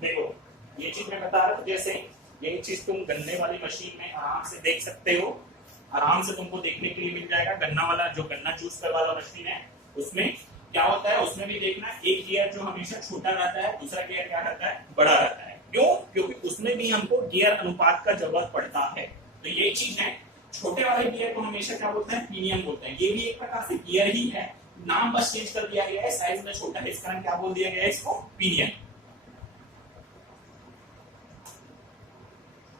देखो ये चीज मैं बता रहा हूँ, जैसे यही चीज तुम गन्ने वाली मशीन में आराम से देख सकते हो, आराम से तुमको देखने के लिए मिल जाएगा। गन्ना वाला जो गन्ना जूस करने वाला मशीन है उसमें क्या होता है, उसमें भी देखना एक गियर जो हमेशा छोटा रहता है, दूसरा गियर क्या रहता है, बड़ा रहता है। क्यों? क्योंकि उसमें भी हमको गियर अनुपात का जरूरत पड़ता है। तो ये चीज है, छोटे वाले गियर को हमेशा क्या बोलते हैं, पिनियन बोलते हैं। ये भी एक प्रकार से गियर ही है, नाम बस चेंज कर दिया गया है, साइज में छोटा है, इस कारण क्या बोल दिया गया है इसको, पिनियन।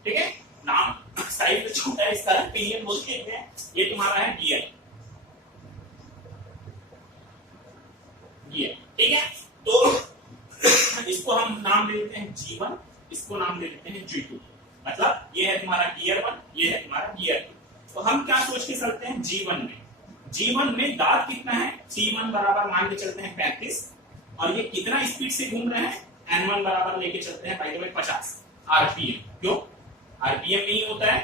ठीक है, नाम साइज में छोटा है इस कारण पिनियन बोल दिया गया है। ये तुम्हारा है गियर, गियर। ठीक है, तो इसको हम नाम दे देते हैं G1, इसको नाम दे देते हैं G2। मतलब ये है तुम्हारा गियर 1, ये है तुम्हारा गियर 2। तो हम क्या सोच के चलते हैं G1 में, G1 में दांत कितना है, C1 बराबर मान के चलते हैं 35, और ये कितना स्पीड से घूम रहे हैं, N1 बराबर लेके चलते हैं भाई 50 आरपीएम। क्यों? आरपीएम नहीं होता है,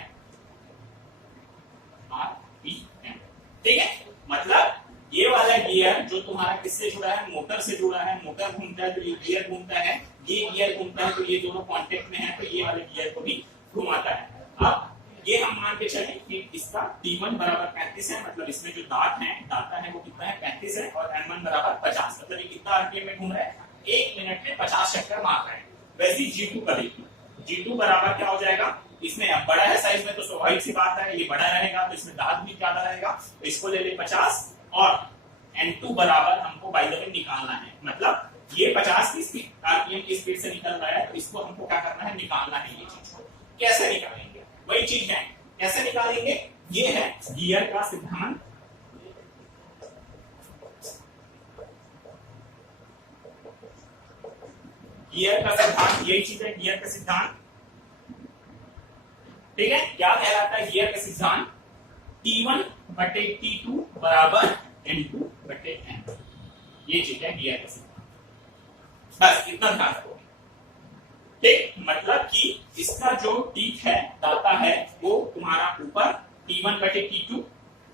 आरपीएम। ठीक है, मतलब ये वाला गियर जो तुम्हारा किससे जुड़ा है, मोटर से जुड़ा है। मोटर घूमता है तो ये गियर घूमता है, ये गियर घूमता है तो ये दोनों कांटेक्ट में है, तो ये वाले गियर को भी घुमाता है। अब ये हम मान के चलें कि इसका T1 बराबर 35 है, मतलब इसमें जो दांत है, दाता है वो कितना है, 35 है, और N1 बराबर 50, मतलब ये कितना आरपीएम में घूम रहा है, 1 मिनट में 50 चक्कर मार रहा है। वैसे ही G2 का देखिए, G2 बराबर क्या हो जाएगा, इसमें अब बड़ा है साइज में तो स्वाभाविक सी बात है, ये बड़ा रहेगा तो इसमें दांत भी ज्यादा रहेगा, तो इसको ले ले 50, और N2 बराबर हमको बाय द वे निकालना है, मतलब ये 50 की स्पीड आरपीएम की स्पीड से निकल रहा है, तो इसको हमको क्या करना है, निकालना है। ये चीज को कैसे निकालेंगे, वही चीज है, कैसे निकालेंगे, ये है गियर का सिद्धांत। गियर का सिद्धांत यही चीज है, गियर का सिद्धांत। ठीक है, क्या कहलाता है गियर का सिद्धांत, T1 बटे T2 बराबर N2 बटे N1। ये चीज है गियर का सिद्धांत, बस इतना ध्यान रखो। ठीक, मतलब कि इसका जो टीथ है, दाता है, वो तुम्हारा ऊपर T1 बटे T2,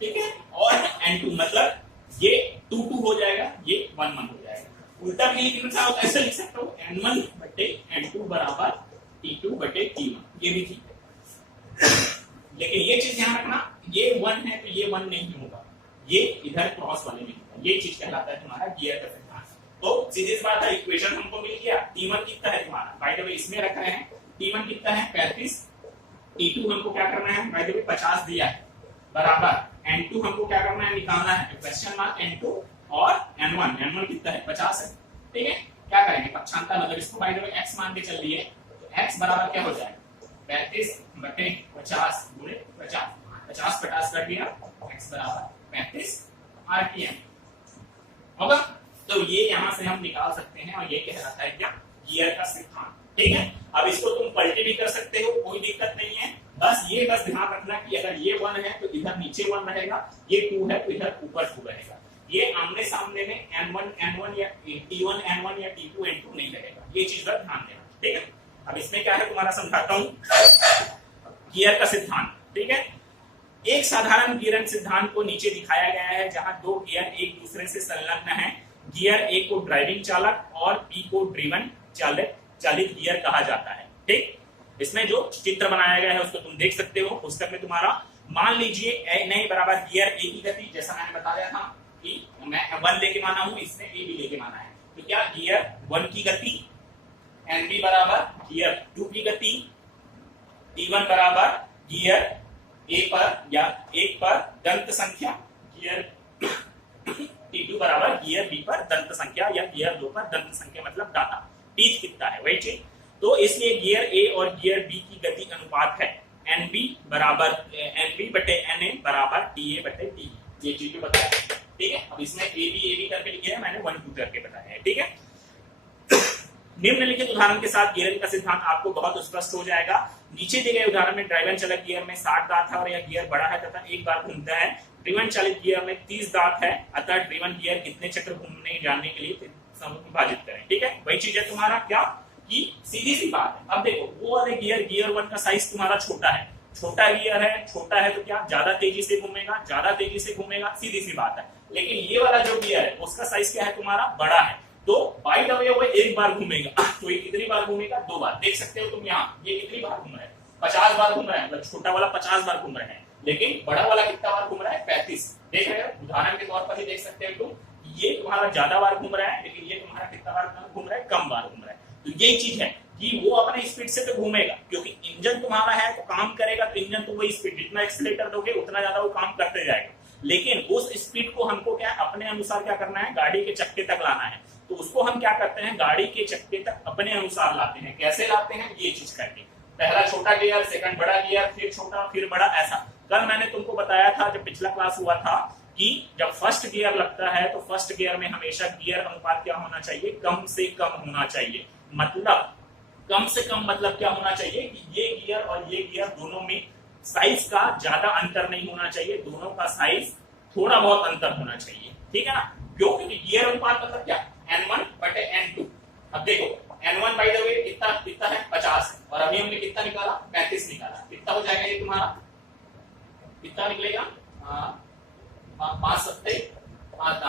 ठीक है, और N2, मतलब ये 2 हो जाएगा, ये 1 हो जाएगा। उल्टा भी लिखना चाहो तो ऐसे लिख सकते हो, N1 बटे N2 बराबर T2 बटे T1, ये भी ठीक है। लेकिन ये चीज ध्यान रखना, ये 1 है तो ये 1 नहीं होगा, ये इधर क्रॉस वाले में होगा। ये चीज कहलाता है तुम्हारा गियर का सिद्धांत। तो सीधी सी बात है, इक्वेशन हमको मिल गया। T1 कितना है तुम्हारा, बाय द वे इसमें रख रहे हैं, T1 कितना है 35, T2 हमको क्या करना है, बाय द वे 50 दिया है, बराबर N2 हमको क्या करना है, निकालना है, क्वेश्चन मार्क N2, और N1 कितना है, 50 है। ठीक है, क्या करेंगे, पक्षांतर, मतलब इसको बाय द वे x मान के चल लिए, तो x बराबर क्या हो जाएगा, 35 बटे 50 गुणे 50, 50 कर दिया, x बराबर 35 आरपीएम होगा। तो ये यहां से हम निकाल सकते हैं, और ये कहलाता है क्या, गियर का सिद्धांत। ठीक है, अब इसको तुम पलटी भी कर सकते हो, कोई दिक्कत नहीं है। बस ध्यान रखना कि अगर ये 1 है तो इधर नीचे 1 रहेगा, ये 2 है तो इधर ऊपर 2 रहेगा। ये आमने सामने में N1 या T1 N1 या T2 N2 नहीं रहेगा, ये चीज का ध्यान देना। ठीक है, अब इसमें क्या है तुम्हारा समझाता हूं, गियर का सिद्धांत। ठीक है, एक साधारण गियर सिद्धांत को नीचे दिखाया गया है, जहां 2 गियर एक दूसरे से संलग्न हैं। गियर ए को ड्राइविंग चालक और बी को ड्रिवन चालित गियर कहा जाता है। ठीक, इसमें जो चित्र बनाया गया है उसको तुम देख सकते हो पुस्तक में तुम्हारा। मान लीजिए ए बराबर गियर ए की गति, जैसा मैंने बताया था कि मैं 1 लेके माना हूं, इसने ए भी लेके माना है, तो क्या गियर 1 की गति, NB बराबर गियर 2 की गति, T1 बराबर गियर ए पर या 1 पर दंत संख्या, गियर T2 बराबर गियर बी पर दंत संख्या, या गियर 2 पर दंत संख्या, मतलब डाटा टीथ कितना है, वही चीज। तो इसलिए गियर ए और गियर बी की गति अनुपात है NB बटे NA बराबर TA बटे टी, ये चीज तो बताया। ठीक है, अब इसमें AB करके लिखे है, मैंने 1 2 करके बताया है। ठीक है, निम्नलिखित उदाहरण के साथ गियर का सिद्धांत आपको बहुत स्पष्ट हो जाएगा। नीचे दिए गए उदाहरण में ड्राइवन चालित गियर में 60 दांत है और यह गियर बड़ा है तथा एक बार घूमता है। ड्रिवन चालित गियर में 30 दांत है, अतः ड्रिवन गियर कितने चक्र घूमने जाने के लिए विभाजित करें। ठीक है, वही चीज है तुम्हारा क्या, कि सीधी सी बात है। अब देखो, वो वाले गियर 1 का साइज तुम्हारा छोटा है, छोटा गियर है, छोटा है तो क्या ज्यादा तेजी से घूमेगा, सीधी सी बात है। लेकिन ये वाला जो गियर है उसका साइज क्या है तुम्हारा, बड़ा है, तो बाय द वे वो एक बार घूमेगा, तो ये कितनी बार घूमेगा? 2 बार। देख सकते हो तुम यहाँ, ये कितनी बार घूम रहा है? 50 बार घूम रहा है, मतलब छोटा वाला 50 बार घूम रहा है, लेकिन बड़ा वाला कितना बार घूम रहा है? 35। देख रहे हो, उदाहरण के तौर पर ही देख सकते हो तुम, ये तुम्हारा ज्यादा बार घूम रहा है, लेकिन ये तुम्हारा कितना बार घूम रहा है? कम बार घूम रहा है। तो यही चीज है कि वो अपने स्पीड से तो घूमेगा, क्योंकि इंजन तुम्हारा है तो काम करेगा, तो इंजन तो वही स्पीड, जितना एक्सीलरेटर दोगे उतना ज्यादा वो काम करते जाएगा। लेकिन उस स्पीड को हमको क्या अपने अनुसार क्या करना है? गाड़ी के चक्के तक लाना है। तो उसको हम क्या करते हैं? गाड़ी के चक्के तक अपने अनुसार लाते हैं। कैसे लाते हैं? ये चीज करके, पहला छोटा गियर, सेकंड बड़ा गियर, फिर छोटा, फिर बड़ा, ऐसा। कल मैंने तुमको बताया था जब पिछला क्लास हुआ था कि जब फर्स्ट गियर लगता है तो फर्स्ट गियर में हमेशा गियर अनुपात क्या होना चाहिए? कम से कम होना चाहिए। मतलब कम से कम मतलब क्या होना चाहिए कि ये गियर और ये गियर दोनों में साइज का ज्यादा अंतर नहीं होना चाहिए, दोनों का साइज थोड़ा बहुत अंतर होना चाहिए, ठीक है ना? क्यों? क्योंकि गियर अनुपात मतलब क्या? N1/N2। अब देखो N1 बाय द वे कितना है? 50 है, और अभी हमने कितना निकाला? 35 निकाला। कितना हो जाएगा ये तुम्हारा? कितना निकलेगा? 5 7 5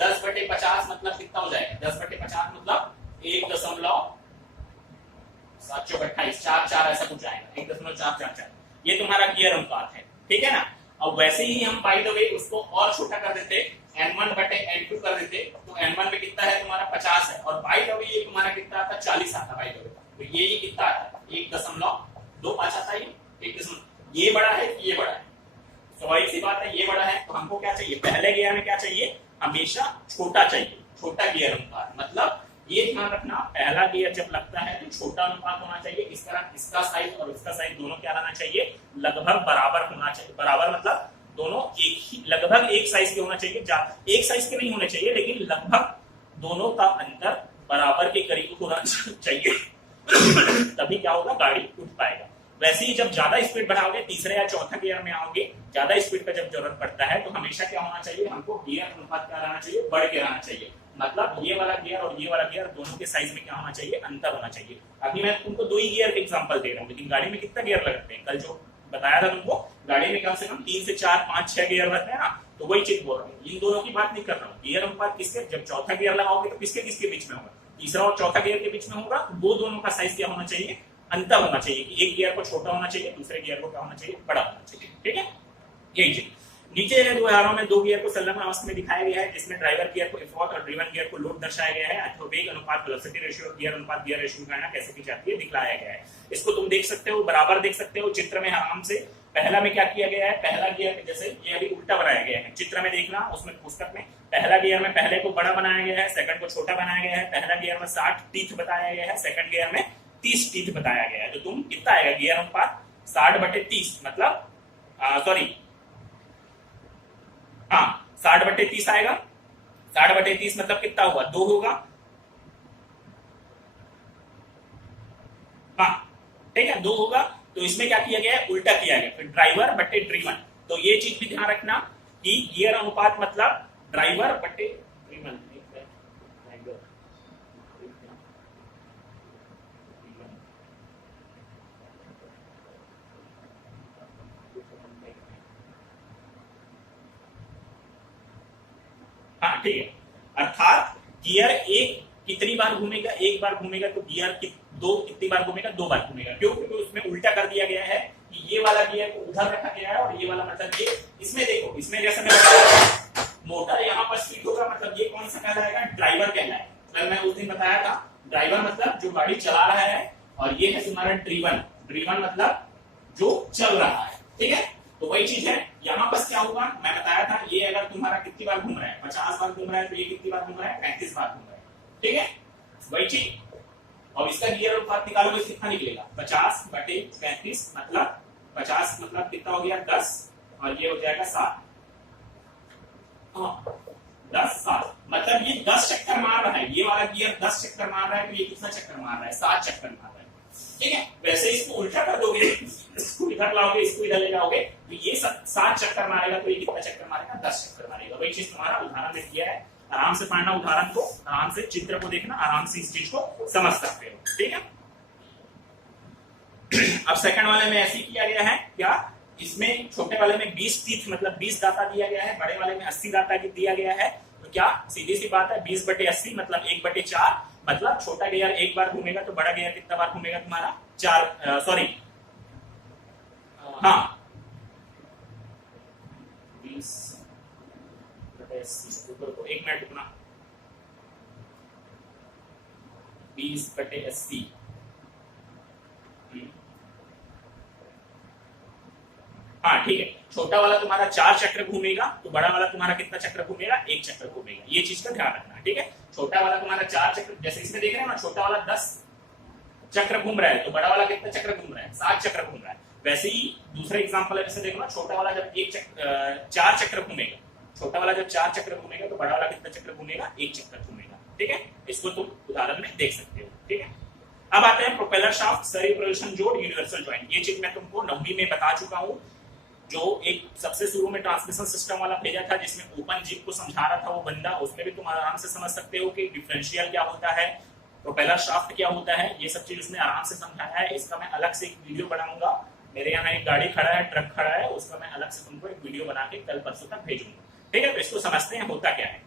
10/50 मतलब कितना हो जाएगा? 10/50 मतलब 1.728 4 ऐसा कुछ आएगा, 1.444। ये तुम्हारा गियर अनुपात है, ठीक है ना? अब वैसे ही हम बाय द वे उसको और छोटा कर देते, N1/N2 कर देते, तो N1 में कितना है तुम्हारा? 50 है, और बाय द वे ये तुम्हारा कितना आता? 40 आता बाय द वे। तो ये कितना आता? 1.25 आता है। 1 ये बड़ा है कि ये बड़ा है? स्वाभाविक सी बात है, ये बड़ा है। तो हमको क्या चाहिए? पहले गियर में क्या चाहिए? हमेशा छोटा चाहिए, छोटा गियर अनुपात। मतलब ये ध्यान रखना, पहला गियर जब लगता है तो छोटा अनुपात होना चाहिए। इस तरह इसका साइज और इसका साइज दोनों क्या रहना चाहिए? लगभग बराबर होना चाहिए। बराबर मतलब दोनों एक ही, लगभग एक साइज के होना चाहिए। एक साइज के नहीं होने चाहिए, लेकिन लगभग दोनों का अंतर बराबर के करीब होना चाहिए। तभी क्या होगा? गाड़ी उठ पाएगा। वैसे ही जब ज्यादा स्पीड बढ़ाओगे, तीसरे या चौथा गियर में आओगे, ज्यादा स्पीड का जब जरूरत पड़ता है, तो हमेशा क्या होना चाहिए? हमको गियर अनुपात क्या रहना चाहिए? बढ़ के रहना चाहिए। मतलब ये वाला गियर और ये वाला गियर दोनों के साइज में क्या होना चाहिए? अंतर होना चाहिए। अभी मैं तुमको 2 ही गियर के एग्जांपल दे रहा हूँ, लेकिन गाड़ी में कितना गियर लगते हैं? कल जो बताया था तुमको, गाड़ी में कम से कम 3 से 4 5 6 गियर रहते हैं ना। तो वही चीज बोल रहा हूँ, इन दोनों की बात नहीं कर रहा हूँ। गियर अनुपात किसके? जब चौथा गियर लगाओगे तो किसके किसके बीच में होगा? तीसरा और चौथा गियर के बीच में होगा। वो दोनों का साइज क्या होना चाहिए? अंतर होना चाहिए, कि एक गियर को छोटा होना चाहिए, दूसरे गियर को क्या होना चाहिए? बड़ा होना चाहिए, ठीक है? यही चीज। नीचे है 2 उदाहरणों में 2 गियर को संलग्न अवस्था में दिखाया गया है, जिसमें ड्राइवर गियर को एफर्ट और ड्रिवन गियर को लोड दर्शाया गया है। अथवा वेग अनुपात, वेलोसिटी रेशियो, गियर अनुपात, गियर रेशियो की गणना कैसे की जाती है दिखलाया गया है। इसको तुम देख सकते हो, बराबर देख सकते हो चित्र में आराम से। पहला में क्या किया गया है? पहला गियर में जैसे ये अभी उल्टा बनाया गया है, चित्र में देखना, उसमें पुस्तक में पहला गियर में पहले को बड़ा बनाया गया है, सेकंड को छोटा बनाया गया है। पहला गियर में 60 टीथ बताया गया है, सेकंड गियर में 30 टीथ बताया गया है। तो तुम कितना आएगा गियर अनुपात? 60/30 मतलब सॉरी, हाँ 60/30 आएगा। 60/30 मतलब कितना हुआ? 2 होगा। हाँ ठीक है, 2 होगा। तो इसमें क्या किया गया है? उल्टा किया गया, फिर ड्राइवर बटे ड्रिवन। तो ये चीज भी ध्यान रखना कि गियर अनुपात मतलब ड्राइवर बटे ड्रिवन। हाँ ठीक है, अर्थात गियर एक कितनी बार घूमेगा? एक बार घूमेगा। तो गियर दो कितनी बार घूमेगा? 2 बार घूमेगा। क्यों? क्योंकि उसमें उल्टा कर दिया गया है कि ये वाला गियर को उधर रखा गया है और ये वाला मतलब ये, इसमें देखो, इसमें जैसे मैं बताया मोटर यहाँ पर स्पीड होगा, मतलब ये कौन सा कहलाएगा? ड्राइवर कहलाएगा। कल मैं उस दिन बताया था, ड्राइवर मतलब जो गाड़ी चला रहा है, और ये है तुम्हारा ड्रिवन। ड्रिवन मतलब जो चल रहा है, ठीक है? तो वही चीज है यहाँ पर। क्या होगा? मैं बताया था, ये अगर तुम्हारा कितनी बार घूम रहा है? 50 बार घूम रहा है, तो ये कितनी बार घूम रहा है? 35 बार घूम रहा है, ठीक है? वही चीज। और इसका गियर अनुपात निकालोगे कितना निकलेगा? 50/35 मतलब 50 मतलब कितना हो गया? 10, और ये हो जाएगा 7। 10 7 मतलब ये 10 चक्कर मार रहा है। ये वाला गियर 10 चक्कर मार रहा है, तो ये कितना चक्कर मार रहा है? 7 चक्कर मार रहा है, ठीक है? वैसे इसको उल्टा कर दोगे, इसको इधर लाओगे, इसको इधर ले जाओगे, तो ये 7 चक्कर मारेगा, तो ये कितना चक्कर मारेगा? 10 चक्कर मारेगा। वही चीज तुम्हारा उदाहरण में किया है। आराम से पढ़ना उदाहरण को, आराम से चित्र को देखना, आराम से इस चीज को समझ सकते हो, ठीक है? अब सेकंड वाले में ऐसे किया गया है क्या? इसमें छोटे वाले में 20 टीथ मतलब 20 दाता दिया गया है, बड़े वाले में 80 दाता दिया गया है। तो क्या सीधी सी बात है 20/80 मतलब 1/4, मतलब छोटा गियर एक बार घूमेगा तो बड़ा गियर कितना बार घूमेगा तुम्हारा 4, सॉरी हाँ 20/80, तो 1 मिनट रुकना, 20/80 हाँ ठीक है, छोटा वाला तुम्हारा 4 चक्र घूमेगा तो बड़ा वाला तुम्हारा कितना चक्र घूमेगा, 1 चक्र घूमेगा। ये चीज का ध्यान रखना, ठीक है। छोटा वाला तुम्हारा 4 चक्र, जैसे इसमें देख रहे हैं ना, छोटा वाला 10 चक्र घूम रहा है तो बड़ा वाला कितना चक्र घूम रहा है, 7 चक्र घूम रहा है। वैसे ही दूसरा एग्जांपल है, जैसे देखो ना, छोटा वाला जब 4 चक्र घूमेगा, छोटा वाला जब 4 चक्र घूमेगा तो बड़ा वाला कितना चक्र घूमेगा, 1 चक्र घूमेगा, ठीक है। इसको तुम उदाहरण में देख सकते हो, ठीक है। अब आते हैं प्रोपेलर शाफ्ट, सरी प्रोल्यूशन जोड़, यूनिवर्सल जॉइंट। ये चीज मैं तुमको 9वीं में बता चुका हूं। जो एक सबसे शुरू में ट्रांसमिशन सिस्टम वाला भेजा था जिसमें ओपन जिप को समझा रहा था वो बंदा, उसमें भी तुम आराम से समझ सकते हो कि डिफरेंशियल क्या होता है, प्रोपेलर शाफ्ट क्या होता है, ये सब चीज उसने आराम से समझाया है। इसका मैं अलग से एक वीडियो बनाऊंगा, मेरे यहाँ एक गाड़ी खड़ा है, ट्रक खड़ा है, उसका मैं अलग से तुमको एक वीडियो बना के कल परसों तक भेजूंगा, ठीक है। तो इसको समझते हैं होता क्या है।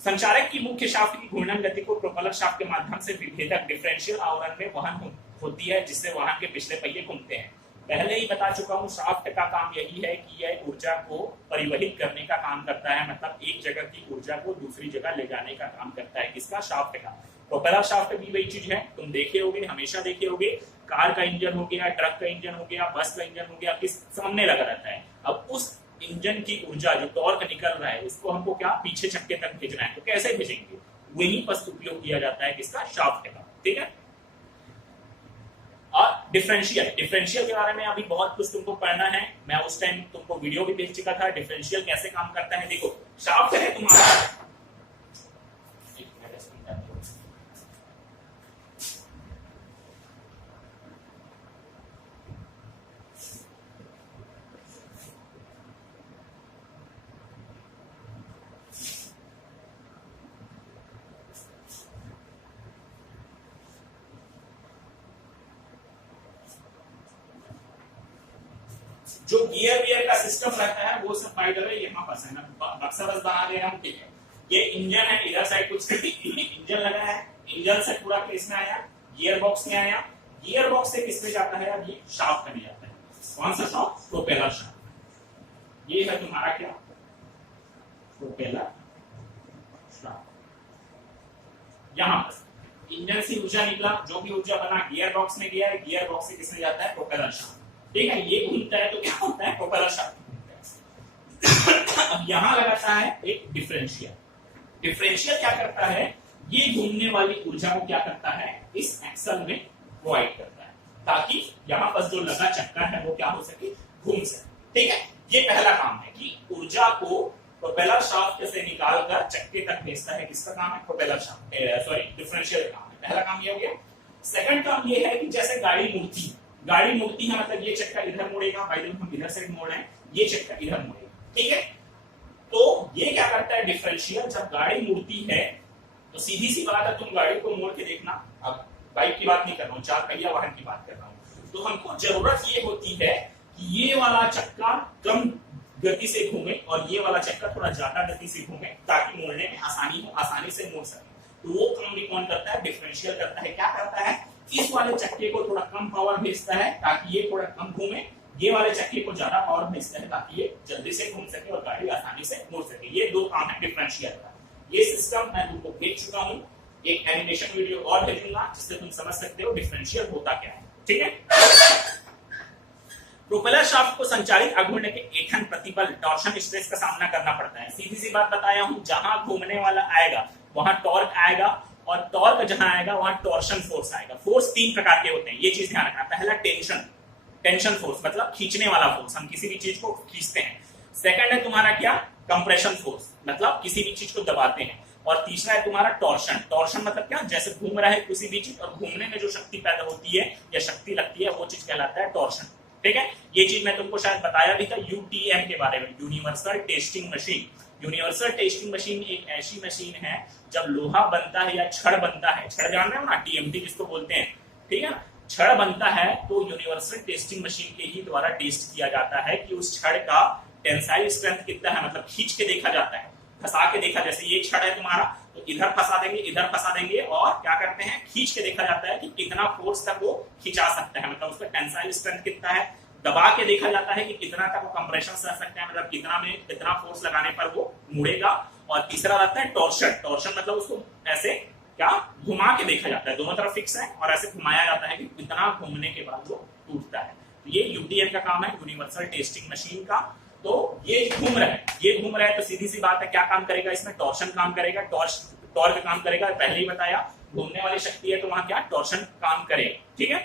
संचारक की मुख्य शाफ्ट की घूर्णन गति को प्रोपेलर शाफ्ट के माध्यम से विभेदक डिफरेंशियल आवरण में वहन होती है, जिससे वाहन के पिछले पहिए घूमते हैं। पहले ही बता चुका हूं, शाफ्ट का काम यही है कि यह ऊर्जा को परिवहित करने का काम करता है, मतलब एक जगह की ऊर्जा को दूसरी जगह ले जाने का काम करता है। किसका, शाफ्ट का। प्रोपेलर शाफ्ट भी वही चीज है, तुम देखे होगे, हमेशा देखे होगे, कार का इंजन हो गया, ट्रक का इंजन हो गया, बस का इंजन हो गया, किस सामने लगा रहता है। अब उस इंजन की ऊर्जा जो टॉर्क निकल रहा है उसको हमको क्या पीछे चक्के तक भेजना है, तो कैसे भेजेंगे, वही बस उपयोग किया जाता है किसका, शाफ्ट का, ठीक है। और डिफरेंशियल, डिफरेंशियल के बारे में अभी बहुत कुछ तुमको पढ़ना है, मैं उस टाइम तुमको वीडियो भी भेज चुका था। डिफरेंशियल कैसे काम करता है, देखो शाफ्ट है तुम्हारा, जो गियर वियर का सिस्टम रहता है वो सब बाय द वे यहाँ पर है ना, बक्सा बस बना दे रहा हूँ, ठीक है। ये इंजन है, इधर साइड कुछ इंजन लगा है, इंजन से पूरा किस में आया, गियर बॉक्स में आया, गियर बॉक्स से किस में जाता है, अब ये शाफ्ट में जाता है। कौन सा शाफ्ट, प्रोपेलर शाफ्ट। ये है तुम्हारा क्या, प्रोपेलर शाफ्ट। यहाँ पर इंजन से ऊर्जा निकला, जो भी ऊर्जा बना गियर बॉक्स में गया है, गियर बॉक्स से किसमें जाता है, प्रोपेलर शाफ्ट, ठीक है। ये घूमता है तो क्या होता है, प्रोपेलर शाफ्ट। अब यहां लगाता है एक डिफरेंशियल। डिफरेंशियल क्या करता है, ये घूमने वाली ऊर्जा को क्या करता है, इस एक्सल में प्रोवाइड करता है, ताकि यहां पर जो लगा चक्का है वो क्या हो सके, घूम सके, ठीक है। ये पहला काम है कि ऊर्जा को प्रोपेलर शाफ्ट से निकालकर चक्के तक भेजता है, किसका काम है, प्रोपेलर शाफ्ट, सॉरी डिफरेंशियल काम है। पहला काम ये हो गया। सेकंड काम ये है कि जैसे गाड़ी मुड़ती है, गाड़ी मुड़ती है मतलब ये चक्का इधर मुड़ेगा, बाय द वे हम इधर साइड मोड़ रहे हैं, ये चक्का इधर मुड़ेगा, ठीक है। तो ये क्या करता है डिफरेंशियल, जब गाड़ी मुड़ती है तो सीधी सी बात है, तुम गाड़ी को मोड़ के देखना, अब बाइक की बात नहीं कर रहा हूँ, 4 पहिया वाहन की बात कर रहा हूँ। तो हमको जरूरत ये होती है कि ये वाला चक्का कम गति से घूमे और ये वाला चक्का थोड़ा ज्यादा गति से घूमे, ताकि मोड़ने में आसानी हो, आसानी से मोड़ सके। तो वो काम भी कौन करता है, डिफरेंशियल करता है। क्या करता है, इस वाले चक्के को थोड़ा कम पावर भेजता है ताकि ये थोड़ा कम घूमे, ये वाले चक्के को ज्यादा पावर भेजता है ताकि ये जल्दी से घूम सके और गाड़ी आसानी से मुड़ सके। ये दो काम है डिफरेंशियल का। ये सिस्टम मैं तुमको भेज चुका हूँ, एक एनिमेशन वीडियो और भेजूंगा जिससे तुम समझ सकते हो डिफरेंशियल होता क्या है, ठीक है। प्रोपेलर शाफ्ट को संचालित अघूर्णन के ऐंठन प्रतिबल टॉर्शन स्ट्रेस का सामना करना पड़ता है। सीधी सी बात बताया हूं, जहां घूमने वाला आएगा वहां टॉर्क आएगा, और टॉर्क जहां आएगा वहां टॉर्शन फोर्स आएगा। फोर्स 3 प्रकार के होते हैं, ये चीज ध्यान रखना। पहला टेंशन, टेंशन फोर्स मतलब खींचने वाला फोर्स, हम किसी भी चीज को खींचते हैं। सेकंड है तुम्हारा क्या, कंप्रेशन फोर्स, मतलब किसी भी चीज को दबाते हैं। और तीसरा है तुम्हारा टॉर्शन। टॉर्शन मतलब क्या, जैसे घूम रहा है किसी भी चीज और घूमने में जो शक्ति पैदा होती है या शक्ति लगती है वो चीज कहलाता है टॉर्शन, ठीक है। ये चीज मैं तुमको शायद बताया भी था यूटीएम के बारे में, universal testing machine. Universal testing machine एक ऐसी मशीन है, जब लोहा बनता है या छड़ बनता है, छड़ जान रहे हो ना, टीएमटी जिसको बोलते हैं, ठीक है, छड़ बनता है तो यूनिवर्सल टेस्टिंग मशीन के ही द्वारा टेस्ट किया जाता है कि उस छड़ का टेंसाइल स्ट्रेंथ कितना है, मतलब खींच के देखा जाता है। फंसा के देखा, जैसे ये छड़ है तुम्हारा तो इधर फंसा देंगे और क्या करते हैं, खींच के देखा जाता है कि कितना फोर्स तक वो खिंचा सकता है, मतलब उसका टेंसाइल स्ट्रेंथ कितना है। दबा के देखा जाता है कि कितना तक वो कंप्रेशन सह सकता है, मतलब कितना फोर्स लगाने पर वो मुड़ेगा। और तीसरा रहता है टॉर्शन मतलब उसको ऐसे क्या घुमा के देखा जाता है, दोनों तरफ फिक्स है और ऐसे घुमाया जाता है कि कितना घूमने के बाद वो टूटता है। तो ये यूटीएम का काम है, यूनिवर्सल टेस्टिंग मशीन का। तो ये घूम रहा है तो सीधी सी बात है क्या काम करेगा, इसमें टॉर्शन काम करेगा, टॉर्क काम करेगा, पहले ही बताया घूमने वाली शक्ति है तो वहां क्या टॉर्शन काम करेगा, ठीक है।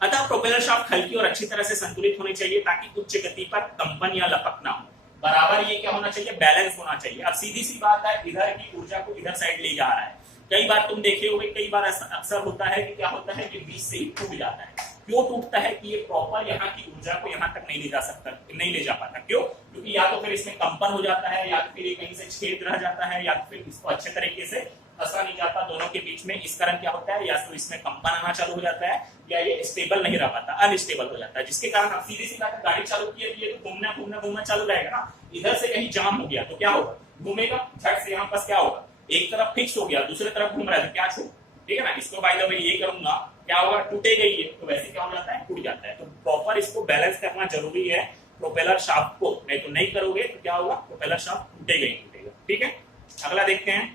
अतः प्रोपेलर शाफ्ट हल्की और अच्छी तरह से संतुलित होनी चाहिए ताकि उच्च गति पर कंपन या लपक ना हो। बराबर ये क्या होना चाहिए, बैलेंस होना चाहिए। अब सीधी सी बात है, इधर की ऊर्जा को इधर साइड ले जा रहा है। कई बार तुम देखे होंगे, कई बार ऐसा अक्सर होता है कि क्या होता है कि बीच से ही टूट जाता है। क्यों टूटता है कि ये प्रॉपर यहाँ की ऊर्जा को यहाँ तक नहीं ले जा पाता। क्यों? क्योंकि या तो फिर इसमें कंपन हो जाता है, या फिर कहीं से छेद रह जाता है, या फिर इसको अच्छे तरीके से फंसा नहीं जाता दोनों के बीच में। इस कारण क्या होता है, या तो इसमें कंपन आना चालू हो जाता है या ये स्टेबल नहीं रह पाता, अनस्टेबल हो जाता है, जिसके कारण अब सीधी सी बात है, गाड़ी चालू की है तो ये तो घूमना चालू रहेगा ना। इधर से कहीं जाम हो गया तो क्या होगा, घूमेगा झट से, यहाँ पास क्या होगा, एक तरफ फिक्स हो गया, दूसरी तरफ घूम रहा है तो क्या छूट, ठीक है ना। इसको बाय द वे ये करूंगा क्या होगा, टूटेगा ही, तो वैसे क्या हो जाता है, टूट जाता है। तो प्रॉपर इसको बैलेंस करना जरूरी है प्रोपेलर शाफ्ट को, नहीं तो नहीं करोगे तो क्या होगा, प्रोपेलर शाफ्ट टूटेगा ही टूटेगा, ठीक है। अगला देखते हैं।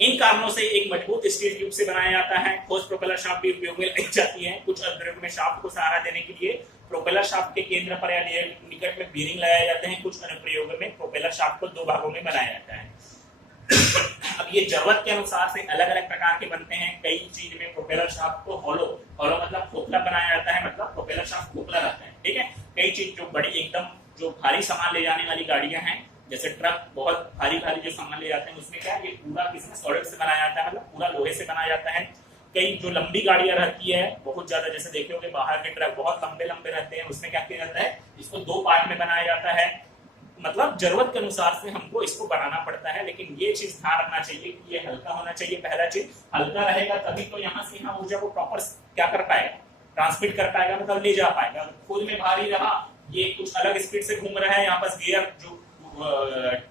इन कारणों से एक मजबूत स्टील ट्यूब से बनाया जाता है। ठोस प्रोपेलर शाफ्ट भी उपयोग में लाई जाती है। कुछ अनुप्रयोगों में शाफ्ट को सहारा देने के लिए प्रोपेलर शाफ्ट के केंद्र पर या निकट में बीरिंग लगाए जाते हैं। कुछ अनुप्रयोगों में प्रोपेलर शाफ्ट को दो भागों में बनाया जाता है। अब ये जरूरत के अनुसार से अलग अलग प्रकार के बनते हैं। कई चीज में प्रोपेलर शाफ्ट को हॉलो मतलब खोखला बनाया जाता है, मतलब प्रोपेलर शाफ्ट खोखला रहता है, ठीक है। कई चीज जो बड़ी एकदम जो भारी सामान ले जाने वाली गाड़ियां हैं, जैसे ट्रक, बहुत भारी जो सामान ले जाते हैं, उसमें क्या है, ये पूरा किसी सॉलिड से बनाया जाता है, मतलब पूरा लोहे से बनाया जाता है। कई जो लंबी गाड़ियां रहती है बहुत ज्यादा, जैसे देखे होंगे बाहर के ट्रक बहुत लंबे रहते हैं, उसमें क्या किया जाता है, इसको दो पार्ट में बनाया जाता है। मतलब जरूरत के अनुसार से हमको इसको बनाना पड़ता है। लेकिन ये चीज ध्यान रखना चाहिए कि ये हल्का होना चाहिए। पहला चीज, हल्का रहेगा तभी तो यहाँ से यहाँ ऊर्जा को प्रॉपर क्या कर पाएगा, ट्रांसमिट कर पाएगा, मतलब ले जा पाएगा। खुद में भारी रहा, ये कुछ अलग स्पीड से घूम रहा है, यहाँ पास गियर जो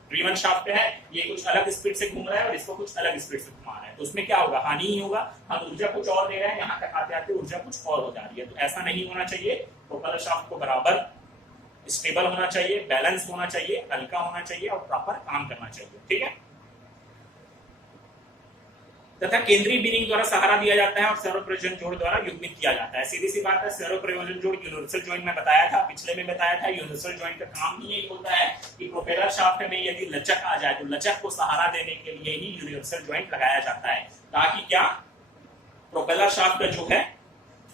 ड्रिवन शाफ्ट है ये कुछ अलग स्पीड से घूम रहा है और इसको कुछ अलग स्पीड से घुमा रहा है, तो उसमें क्या होगा, हानि ही होगा। हम ऊर्जा कुछ और दे रहे हैं, यहाँ तक आते आते ऊर्जा कुछ और हो जा रही है। तो ऐसा नहीं होना चाहिए। प्रोपेलर शाफ्ट को बराबर स्टेबल होना चाहिए, बैलेंस होना चाहिए, हल्का होना चाहिए और प्रॉपर काम करना चाहिए, ठीक है। तथा केंद्रीय बीरिंग द्वारा सहारा दिया जाता है और सर्व प्रयोजन जोड़ द्वारा युग्मित किया जाता है। सीधी सी बात है, सर्व प्रयोजन जोड़ यूनिवर्सल जॉइंट में बताया था, पिछले में बताया था। यूनिवर्सल जॉइंट का काम ही यही होता है कि प्रोपेलर शाफ्ट में यदि लचक आ जाए तो लचक को सहारा देने के लिए ही यूनिवर्सल जॉइंट लगाया जाता है, ताकि क्या प्रोपेलर शाफ्ट जो है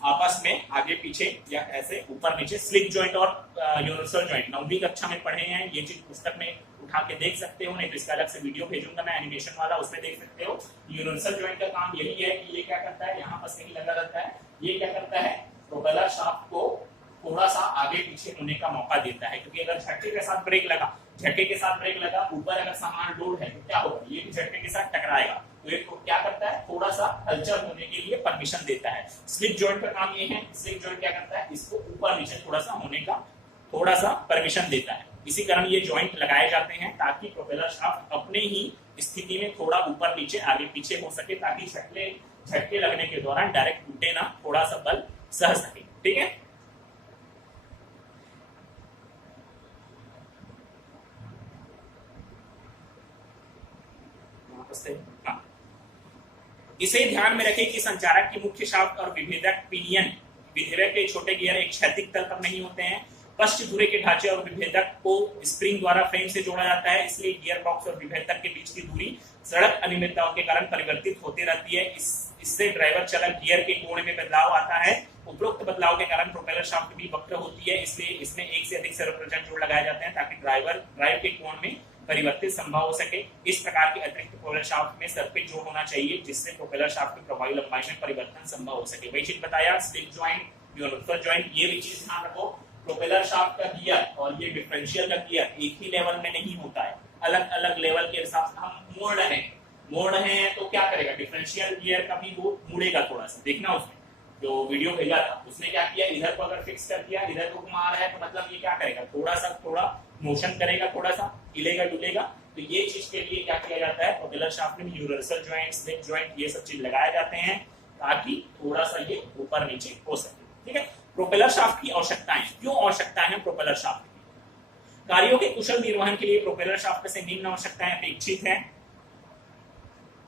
आपस में आगे पीछे या ऐसे ऊपर नीचे, स्लिप जॉइंट और यूनिवर्सल जॉइंट 9वीं कक्षा में पढ़े हैं। ये चीज पुस्तक में उठा के देख सकते हो, नहीं तो इसका अलग से वीडियो भेजूंगा मैं एनिमेशन वाला, उसमें देख सकते हो। यूनिवर्सल जॉइंट का काम यही है कि ये क्या करता है, यहाँ पर कहीं लगा रहता है, ये क्या करता है, प्रोपेलर शाफ्ट को थोड़ा सा आगे पीछे होने का मौका देता है। क्योंकि अगर झटके के साथ ब्रेक लगा, ऊपर अगर सामान लोड है तो क्या होगा, ये भी झटके के साथ टकराएगा, तो ये क्या करता है, थोड़ा सा हलचल होने के लिए परमिशन देता है। स्लिप जॉइंट का काम ये है, स्लिप जॉइंट क्या करता है, इसको ऊपर नीचे थोड़ा सा होने का थोड़ा सा परमिशन देता है। इसी कारण ये जॉइंट लगाए जाते हैं ताकि प्रोपेलर शाफ्ट अपने ही स्थिति में थोड़ा ऊपर नीचे आगे पीछे हो सके, ताकि झटके लगने के दौरान डायरेक्ट टूटे ना, थोड़ा सा बल सह सके, ठीक है। हाँ। इसे ध्यान में रखें कि संचारक की मुख्य शाफ्ट और विभेदक पिनियन के छोटे गियर एक क्षैतिज तल पर नहीं होते हैं। पश्च धुरे के ढांचे और विभेदक को स्प्रिंग द्वारा फ्रेम से जोड़ा जाता है, इसलिए गियर बॉक्स और विभेदक के बीच की दूरी सड़क अनियमितताओं के कारण परिवर्तित होती रहती है। इससे ड्राइवर चालक गियर के कोण में बदलाव आता है। उपरोक्त बदलाव के कारण प्रोपेलर शाफ्ट भी वक्र होती है, इसलिए इसमें एक से अधिक सर्वप्रजन जोड़ लगाए जाते हैं ताकि ड्राइव के कोण में परिवर्तित संभव हो सके। इस प्रकार के अतिरिक्त प्रोपेलर शाफ्ट में सरफेस जोड़ होना चाहिए, जिससे प्रोपेलर शाफ्ट की प्रभावी लंबाई में परिवर्तन संभव हो सके। वही चीज बताया, स्लिप जॉइंट, यूनिवर्सल जॉइंट, ये भी चीज ध्यान रखो। प्रोपेलर शाफ्ट का गियर और ये डिफरेंशियल का गियर एक ही लेवल में नहीं होता है, अलग अलग लेवल के हिसाब से। हम मोड़ रहे हैं तो क्या करेगा, डिफरेंशियल गियर का भी वो मुड़ेगा थोड़ा सा, देखना उसमें जो वीडियो भेजा था उसने क्या किया, इधर को अगर फिक्स कर दिया, इधर को घुमा रहा है तो मतलब ये क्या करेगा, थोड़ा मोशन करेगा, थोड़ा सा हिलेगा डुलेगा। तो ये चीज के लिए क्या किया जाता है, प्रोपेलर शाफ्ट में यूनिवर्सल जॉइंट, स्लिप जॉइंट, ये सब चीज लगाए जाते हैं ताकि थोड़ा सा ये ऊपर नीचे हो सके। ठीक है, प्रोपेलर शाफ्ट की आवश्यकताएं, क्यों आवश्यकता है प्रोपेलर शाफ्ट की? कार्यों के कुशल निर्वहन के लिए प्रोपेलर शाफ्ट से निम्न आवश्यकताएं अपेक्षित है।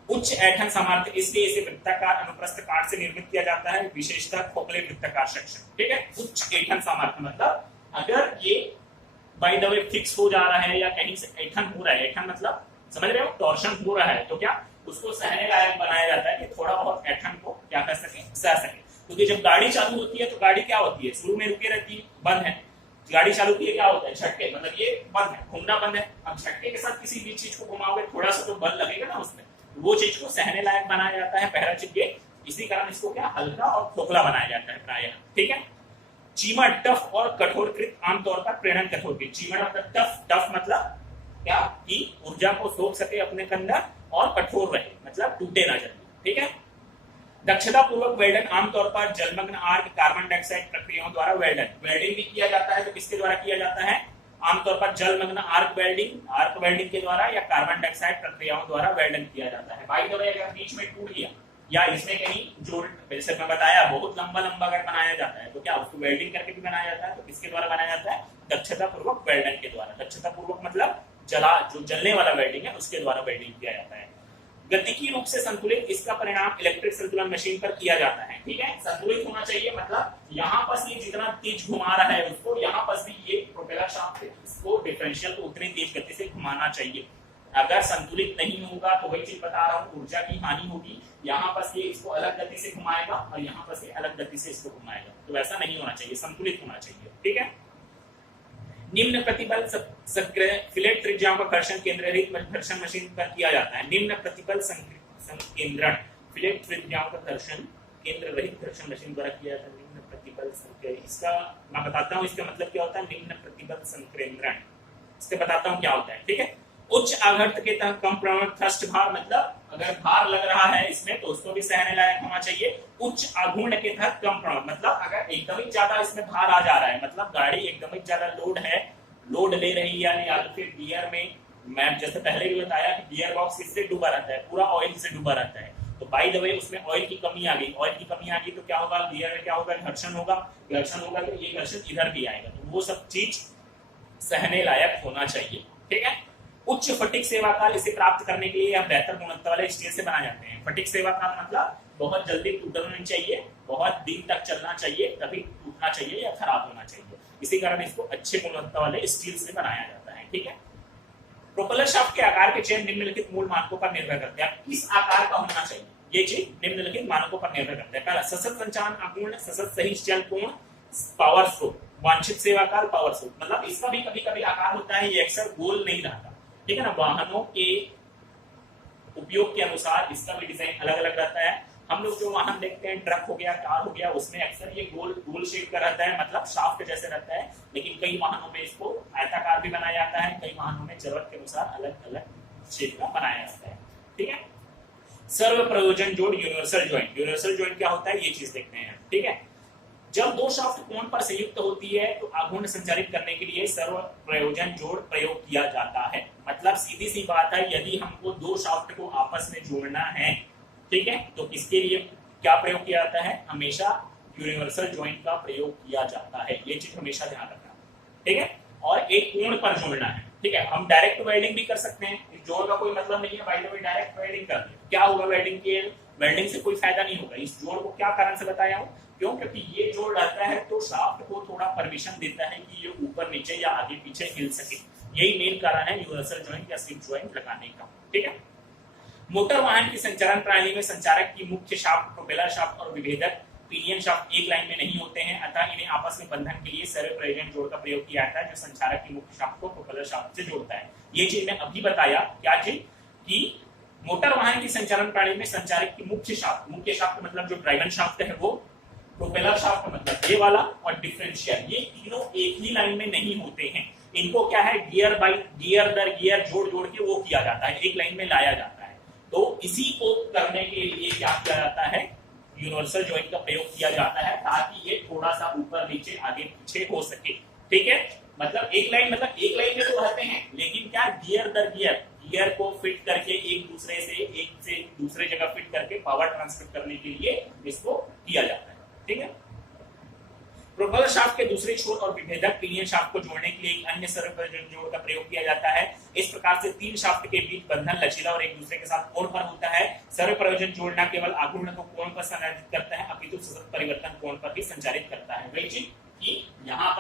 उच्च ऐंठन सामर्थ्य, इसलिए इसे वृत्ताकार अनुप्रस्थ काट से निर्मित किया जाता है, विशेषतः खोखले वृत्ताकार सेक्शन। ठीक है, उच्च ऐंठन सामर्थ्य मतलब अगर ये बाय द वे फिक्स हो जा रहा है या कहीं से ऐंठन हो रहा है, ऐंठन मतलब समझ रहे हो, टॉर्शन हो रहा है, तो क्या उसको सहने लायक बनाया जाता है कि थोड़ा बहुत ऐंठन को क्या कर सके, सह सके। क्योंकि जब गाड़ी चालू होती है तो गाड़ी क्या होती है, शुरू में रुकी रहती है, बंद है। गाड़ी चालू की क्या होता है, झटके, मतलब ये बंद है, घूमना बंद है। अब झटके के साथ किसी भी चीज को घुमाओगे थोड़ा सा तो बल लगेगा ना उसमें, वो चीज को सहने लायक बनाया जाता है पहला चीज ये। इसी कारण इसको क्या हल्का और खोखला बनाया जाता है प्रायः। ठीक है, चीमा टफ और कठोरकृत आमतौर पर प्रेरण कठोरकृत। चीमा मतलब टफ, टफ मतलब क्या कि ऊर्जा को सोख सके अपने के अंदर और कठोर रहे, मतलब टूटे ना जल्दी। ठीक है, दक्षता पूर्वक वेल्डन, आमतौर पर जलमग्न आर्क कार्बन डाइऑक्साइड प्रक्रियाओं द्वारा वेल्डन, वेल्डिंग भी किया जाता है तो किसके द्वारा किया जाता है, आमतौर पर जलमग्न आर्क वेल्डिंग के द्वारा या कार्बन डाइऑक्साइड प्रक्रियाओं द्वारा वेल्डन किया जाता है। बाय द वे अगर बीच में टूट गया या इसमें कहीं जोड़, जैसे मैं बताया बहुत लंबा लंबा अगर बनाया जाता है तो क्या उसको वेल्डिंग करके भी बनाया जाता है, तो किसके द्वारा बनाया जाता है, दक्षता पूर्वक वेल्डन के द्वारा। दक्षता पूर्वक मतलब जो जलने वाला वेल्डिंग है उसके द्वारा वेल्डिंग किया जाता है। गतिकी रूप से संतुलित, इसका परिणाम इलेक्ट्रिक संतुलन मशीन पर किया जाता है। ठीक है, संतुलित होना चाहिए मतलब यहाँ पर ये जितना तेज घुमा रहा है उसको, यहाँ पर भी ये प्रोपेलर शाफ्ट इसको डिफरेंशियल को उतनी तेज गति से घुमाना चाहिए। अगर संतुलित नहीं होगा तो वही चीज बता रहा हूँ, ऊर्जा की हानि होगी। यहाँ पर ये इसको अलग गति से घुमाएगा और यहाँ पर से अलग गति से इसको घुमाएगा, तो ऐसा नहीं होना चाहिए, संतुलित होना चाहिए। ठीक है, निम्न प्रतिबल फिलेट त्रिज्याओं का घर्षण केंद्रित घर्षण मशीन पर किया जाता है। निम्न प्रतिबल संकेंद्रण फिलेट त्रिज्याओं का घर्षण केंद्र रहित घर्षण मशीन द्वारा किया जाता है। निम्न प्रतिबल संकेंद्रण, इसका मैं बताता हूँ इसका मतलब क्या होता है। निम्न प्रतिबल संकेंद्रण इसके बताता हूँ क्या होता है। ठीक है, उच्च आघात के तहत कम प्रमाण थ्रस्ट भार, मतलब अगर भार लग रहा है इसमें तो उसको भी सहने लायक होना चाहिए। उच्च आघूर्ण के तहत कम प्रमाण मतलब अगर एकदम ही ज्यादा इसमें भार आ जा रहा है, मतलब गाड़ी एकदम ही ज्यादा लोड है, लोड ले रही है, या तो फिर गियर में, मैं जैसे पहले भी बताया कि गियर बॉक्स किससे डूबा रहता है, पूरा ऑयल से डूबा रहता है। तो बाय द वे उसमें ऑयल की कमी आ गई, ऑयल की कमी आ गई तो क्या होगा, गियर में क्या होगा, घर्षण होगा, घर्षण होगा तो ये घर्षण इधर भी आएगा, तो वो सब चीज सहने लायक होना चाहिए। ठीक है, उच्च फटिक सेवा काल, इसे प्राप्त करने के लिए यह बेहतर गुणवत्ता वाले स्टील से बनाए जाते हैं। फटिक सेवा काल मतलब बहुत जल्दी टूटना नहीं चाहिए, बहुत दिन तक चलना चाहिए, तभी टूटना चाहिए या खराब होना चाहिए, इसी कारण इसको अच्छे गुणवत्ता वाले स्टील से बनाया जाता है। ठीक है, प्रोपेलर शाफ्ट के आकार के चयन निम्नलिखित मूल मानकों पर निर्भर करते हैं। किस आकार का होना चाहिए, ये चीज निम्नलिखित मानकों पर निर्भर करता है। पहला, सशक्त संचालन अपूर्ण, सशक्त सही पूर्ण, पावर स्ट्रोक, वांछित सेवा काल, पावर स्ट्रोक, मतलब इसका भी कभी कभी आकार होता है, ये अक्सर गोल नहीं रहता। ठीक है ना, वाहनों के उपयोग के अनुसार इसका भी डिजाइन अलग अलग रहता है। हम लोग जो वाहन देखते हैं, ट्रक हो गया, कार हो गया, उसमें अक्सर ये गोल शेप का रहता है, मतलब शाफ्ट जैसे रहता है। लेकिन कई वाहनों में इसको आयताकार भी बनाया जाता है, कई वाहनों में जरूरत के अनुसार अलग अलग शेप का बनाया जाता है। ठीक है, सर्व प्रयोजन जोड़, यूनिवर्सल ज्वाइंट। यूनिवर्सल ज्वाइंट क्या होता है ये चीज देखते हैं। ठीक है, जब दो शाफ्ट कोण पर संयुक्त होती है तो आघूर्ण संचारित करने के लिए सर्व प्रयोजन जोड़ प्रयोग किया जाता है। मतलब सीधी सी बात है, यदि हमको दो शाफ्ट को आपस में जोड़ना है, ठीक है, तो इसके लिए क्या प्रयोग किया जाता है, हमेशा यूनिवर्सल ज्वाइंट का प्रयोग किया जाता है। ये चीज हमेशा ध्यान रखना। ठीक है, और एक कोण पर जोड़ना है। ठीक है, हम डायरेक्ट वेल्डिंग भी कर सकते हैं, इस जोड़ का कोई मतलब नहीं है, by the way direct welding कर दिया, क्या होगा, वेल्डिंग से कोई फायदा नहीं होगा। इस जोड़ को क्या कारण से बताया हूं, क्यों, क्योंकि ये जोड़ रहता है तो शाफ्ट को थोड़ा परमिशन देता है कि ये ऊपर नीचे या आगे पीछे हिल सके। यही मेन कारण है यूनिवर्सल ज्वाइंट या स्लिप ज्वाइंट लगाने का। ठीक है, मोटर वाहन की संचालन प्रणाली में संचारक की मुख्य शाफ्ट, प्रोपेलर शाफ्ट और विभेदक पिनियन शाफ्ट एक लाइन में नहीं होते हैं, अतः इन्हें आपस में बंधन के लिए सर्व प्रयोजन जोड़ का प्रयोग किया जाता है, जो संचारक की मुख्य शाफ्ट को प्रोपेलर शाफ्ट से जोड़ता है। ये चीज मैं अभी बताया, क्या चीज, कि मोटर वाहन की संचालन प्रणाली में संचारक की मुख्य शाफ्ट मतलब जो ड्राइवन शाफ्ट है वो, प्रोपेलर शाफ्ट मतलब ये वाला, और डिफरेंशियल, ये तीनों एक ही लाइन में नहीं होते हैं। इनको क्या है, गियर बाय गियर दर गियर जोड़ के वो किया जाता है, एक लाइन में लाया जाता है। तो इसी को करने के लिए क्या किया जाता है, यूनिवर्सल जॉइंट का प्रयोग किया जाता है ताकि ये थोड़ा सा ऊपर नीचे आगे पीछे हो सके। ठीक है, मतलब एक लाइन में तो रहते हैं, लेकिन क्या गियर दर गियर को फिट करके एक से दूसरे जगह फिट करके पावर ट्रांसफर करने के लिए इसको किया जाता है। ठीक है, प्रोपेलर शाफ्ट के दूसरे छोर और विभेदक पिनियन शाफ्ट को जोड़ने के लिए एक अन्य सर्वप्रयोजन जोड़ का प्रयोग किया जाता है। इस प्रकार से तीन शाफ्ट के बीच बंधन लचीला और एक दूसरे के साथ कोण पर होता है। सर्वप्रयोजन जोड़ न केवल आघूर्ण को कोण पर संचारित करता है अपितु सतत परिवर्तन कोण पर भी संचारित करता है। वही चीज कि यहाँ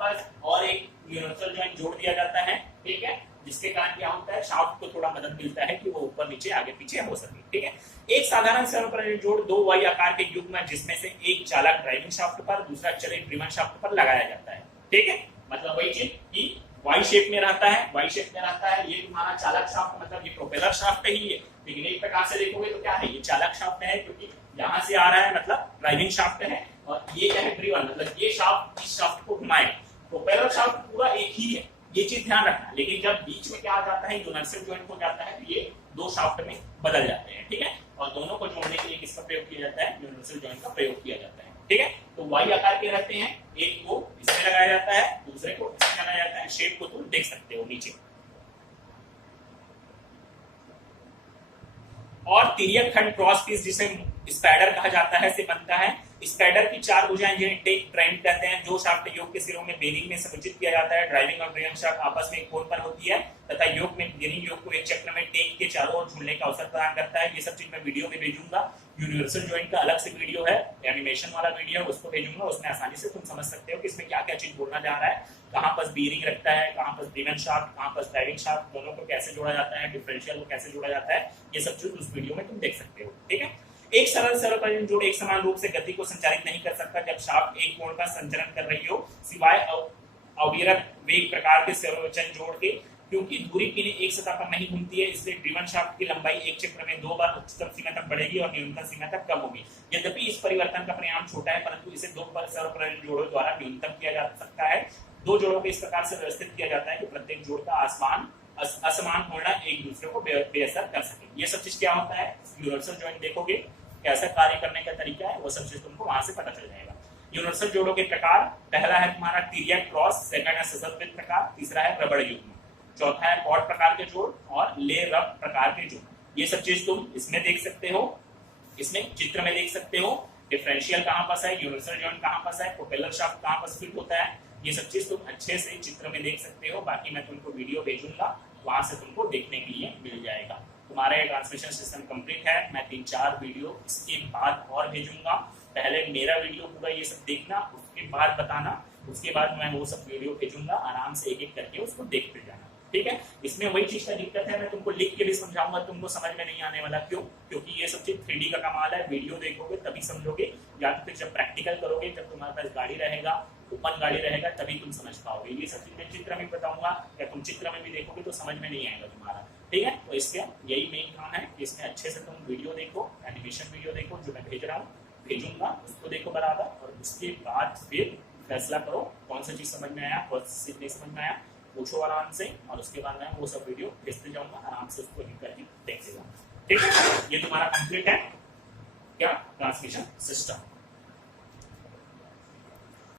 पर और एक यूनिवर्सल जॉइंट जोड़ दिया जाता है। ठीक है, जिसके कारण क्या होता है, शाफ्ट को थोड़ा मदद मिलता है कि वो ऊपर नीचे आगे पीछे हो सके। ठीक है, एक साधारण सर्वप्रयोजन जोड़ दो वाई आकार के युग्म है जिसमें से एक चालक ड्राइविंग शाफ्ट पर, दूसरा चलित ड्रिवन शाफ्ट पर लगाया जाता है। ठीक है, मतलब वही चीज कि वाई शेप में रहता है, ये तुम्हारा चालक शाफ्ट, मतलब ये प्रोपेलर शाफ्ट ही है, लेकिन एक प्रकार से देखोगे तो क्या है, ये चालक शाफ्ट है क्योंकि यहाँ से आ रहा है, मतलब ड्राइविंग शाफ्ट है, और ये क्या है, ड्रिवन, मतलब ये शाफ्ट इस शाफ्ट को घुमाएगा। प्रोपेलर शाफ्ट पूरा एक ही है, ये चीज ध्यान रखना। लेकिन जब बीच में क्या आ जाता है, यूनिवर्सल जॉइंट हो जाता है, तो ये दो शाफ्ट में बदल जाते हैं। ठीक है, और दोनों को जोड़ने के लिए किसका प्रयोग किया जाता है, यूनिवर्सल जॉइंट का प्रयोग किया जाता है। ठीक है, तो वाई आकार के रहते हैं, एक को इसमें लगाया जाता है, दूसरे को इसमें लगाया जाता है। शेप को तुम देख सकते हो नीचे। और तिर्यक खंड क्रॉस पीस जिसे स्पाइडर कहा जाता है से बनता है। स्पाइडर की चार भुजाएं जिन्हें टेक ट्रेंड कहते हैं, जो शाफ्ट योग के सिरों में बेरिंग में संकुचित किया जाता है। ड्राइविंग और ड्रिवन शाफ्ट आपस में एक कोण पर होती है तथा योग में बेरिंग योग को एक चक्र में टेक के चारों ओर झूलने का अवसर प्रदान करता है। ये सब चीज मैं वीडियो में भेजूंगा। यूनिवर्सल जॉइंट का अलग से वीडियो है, एनिमेशन वाला वीडियो है, उसको भेजूंगा। उसमें आसानी से तुम समझ सकते हो कि इसमें क्या क्या चीज बोलना जा रहा है, कहाँ पर बेरिंग रखता है, कहाँ पर ड्रिवन शाफ्ट, कहाँ पर ड्राइविंग शाफ्ट, दोनों को कैसे जोड़ा जाता है, डिफरेंशियल को कैसे जोड़ा जाता है, ये सब चीज उस वीडियो में तुम देख सकते हो। ठीक है, एक सरल सर्वप्रयोजन जोड़ एक समान रूप से गति को संचालित नहीं कर सकता जब शाफ्ट एक कोण का संचरण कर रही हो, सिवाय अविरत वेग प्रकार के सर्वप्रयोजन जोड़ के। क्योंकि धुरी पिने एक सतह पर नहीं घूमती है, इसलिए ड्रिवन शाफ्ट की लंबाई एक चक्र में 2 बार उच्चतम सीमा तक बढ़ेगी और न्यूनतम सीमा तक कम होगी। यद्यपि इस परिवर्तन का परिणाम छोटा है, परंतु इसे दो सर्वप्रयोजन जोड़ों द्वारा न्यूनतम किया जा सकता है। दो जोड़ों को इस प्रकार से व्यवस्थित किया जाता है कि प्रत्येक जोड़ का असमान होना एक दूसरे को बेअसर कर सके। ये सब चीज क्या होता है, यूनिवर्सल जॉइंट देखोगे कैसा कार्य करने का तरीका है, वो सब चीज तुमको वहां से पता चल जाएगा। यूनिवर्सल जोड़ों के प्रकार, पहला है तुम्हारा तिर्यक क्रॉस, सेकंड है सशस्त्र प्रकार, तीसरा है रबड़ युग्म, चौथा है कॉर्ड प्रकार के जोड़ और ले रब प्रकार के जोड़। ये सब चीज तुम इसमें देख सकते हो, इसमें चित्र में देख सकते हो। डिफरेंशियल कहां पर है, यूनिवर्सल जॉइंट कहां पर है, प्रोपेलर शाफ्ट कहां पर फिट होता है, ये सब चीज तुम अच्छे से चित्र में देख सकते हो। बाकी मैं तुमको वीडियो भेजूंगा, वहां से तुमको देखने के लिए मिल जाएगा। तुम्हारा ट्रांसमिशन सिस्टम कंप्लीट है। मैं 3-4 वीडियो इसके बाद और भेजूंगा। पहले मेरा वीडियो पूरा ये सब देखना, उसके बाद बताना, उसके बाद मैं वो सब वीडियो भेजूंगा, आराम से एक एक करके उसको देखते जाना। ठीक है, इसमें वही चीज का दिक्कत है, मैं तुमको लिख के भी समझाऊंगा, तुमको समझ में नहीं आने वाला। क्यों? क्योंकि ये सब चीज 3D का कमाल है, वीडियो देखोगे तभी समझोगे, या तो फिर जब प्रैक्टिकल करोगे, जब तुम्हारे पास गाड़ी रहेगा, ओपन गाड़ी रहेगा, तभी तुम समझ पाओगे। ये सब चीज मैं चित्र में बताऊंगा, या तुम चित्र में भी देखोगे तो समझ में नहीं आएगा तुम्हारा। ठीक है, तो इसके यही मेन काम है कि इसमें अच्छे से तुम वीडियो देखो, एनिमेशन वीडियो देखो, जो मैं भेज रहा हूँ भेजूंगा, उसको देखो बराबर, और उसके बाद फिर फैसला करो कौन सा चीज समझ में आया, कौन सी चीज नहीं समझ में आया, पूछो आराम से, और उसके बाद मैं वो सब वीडियो भेजते जाऊंगा, आराम से उसको लिख करके देखते जाऊंगा। ठीक है, ये तुम्हारा कंप्लीट है क्या ट्रांसमिशन सिस्टम।